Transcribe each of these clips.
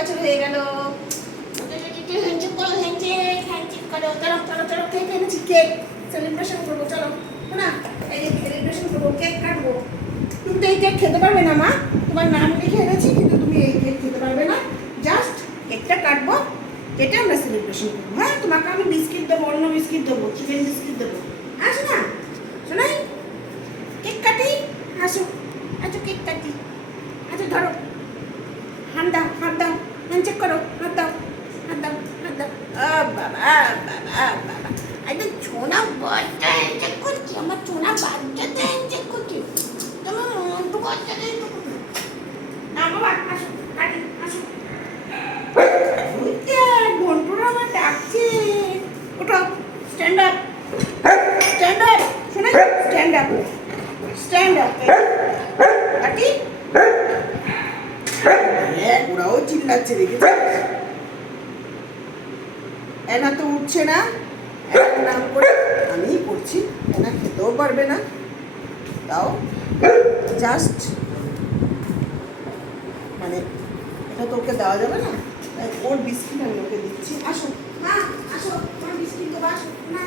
বছর হয়ে গেল। হ্যান্ডশেক করো, হ্যান্ডশেক করো। চলো চলো চলো, কেক এনেছি, কেক সেলিব্রেশন করবো। চলো না, এই যে সেলিব্রেশন করবো, কেক কাটবো। তুমি তো এই কেক খেতে পারবে না মা, তোমার নাম লিখে এনেছি, কিন্তু তুমি এই কেক খেতে পারবে না। জাস্ট কেকটা কাটবো, কেটে আমরা সেলিব্রেশন করবো। হ্যাঁ, তোমাকে আমি বিস্কিট দেবো, অন্য বিস্কিট দেবো, চিকেন বিস্কিট দেবো। আসো না শোনাই, কেক কাটি। আসো আসো, কেক কাটি। আচ্ছা ধরো, হাত দাও, হাত দাও, হ্যান্ডশেক করো, হাত দাও, হাত দাও, হাত দাও। বাবা বাবা বাবা, একদম ছোনা বাচ্চা হ্যান্ডশেক করছি, আমার ছোনা বাচ্চাতে হ্যান্ডশেক করছি। তোমার মন্টু বাচ্চাতে না বাবা, আসো কাটি, আসো। ঘন্টুরা আমার ডাকছে, ওঠো, স্ট্যান্ড আপ, স্ট্যান্ড আপ, শোনাই, স্ট্যান্ড আপ, স্ট্যান্ড আপ, কাটি। ওরাও চিল্লাচ্ছে, দেখেছে? এনা তো উঠছে না, নাম করে আমি করছি। এনা খেতেও পারবে না, তাও জাস্ট মানে এটা তো ওকে দেওয়া যাবে না, তাই ওর বিস্কিট আমি ওকে দিচ্ছি। আসো মা, আসো, তোমার বিস্কিট দেবো, আসো না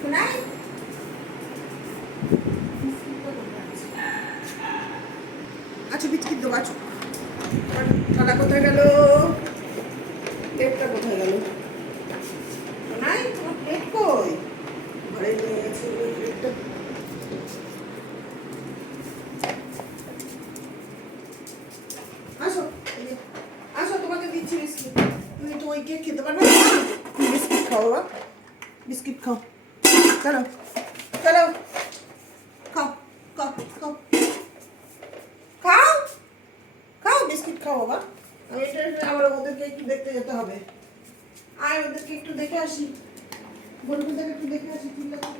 শোনাই। আচ্ছা বিস্কিট দেবো, আছো। খালা কোথায় গেল? প্লেটটা কোথায় গেল? নাই, তোমার প্লেট কই? ঘরে নিয়ে গেছে প্লেটটা। আসো, আসো, তোমাকে দিচ্ছি বিস্কিট। তুমি তো ওই কেক খেতে পারবে না, বিস্কিট খাও বাবা, বিস্কিট খাও। চলো চলো, খাও খাও খাও খাও খাও, বিস্কিট খাও বাবা। আমি এটা আবার ওদেরকে একটু দেখতে যেতে হবে। আর ওদেরকে একটু দেখে আসি, বন্ধুদেরকে একটু দেখে আসি, ঠিক আছে?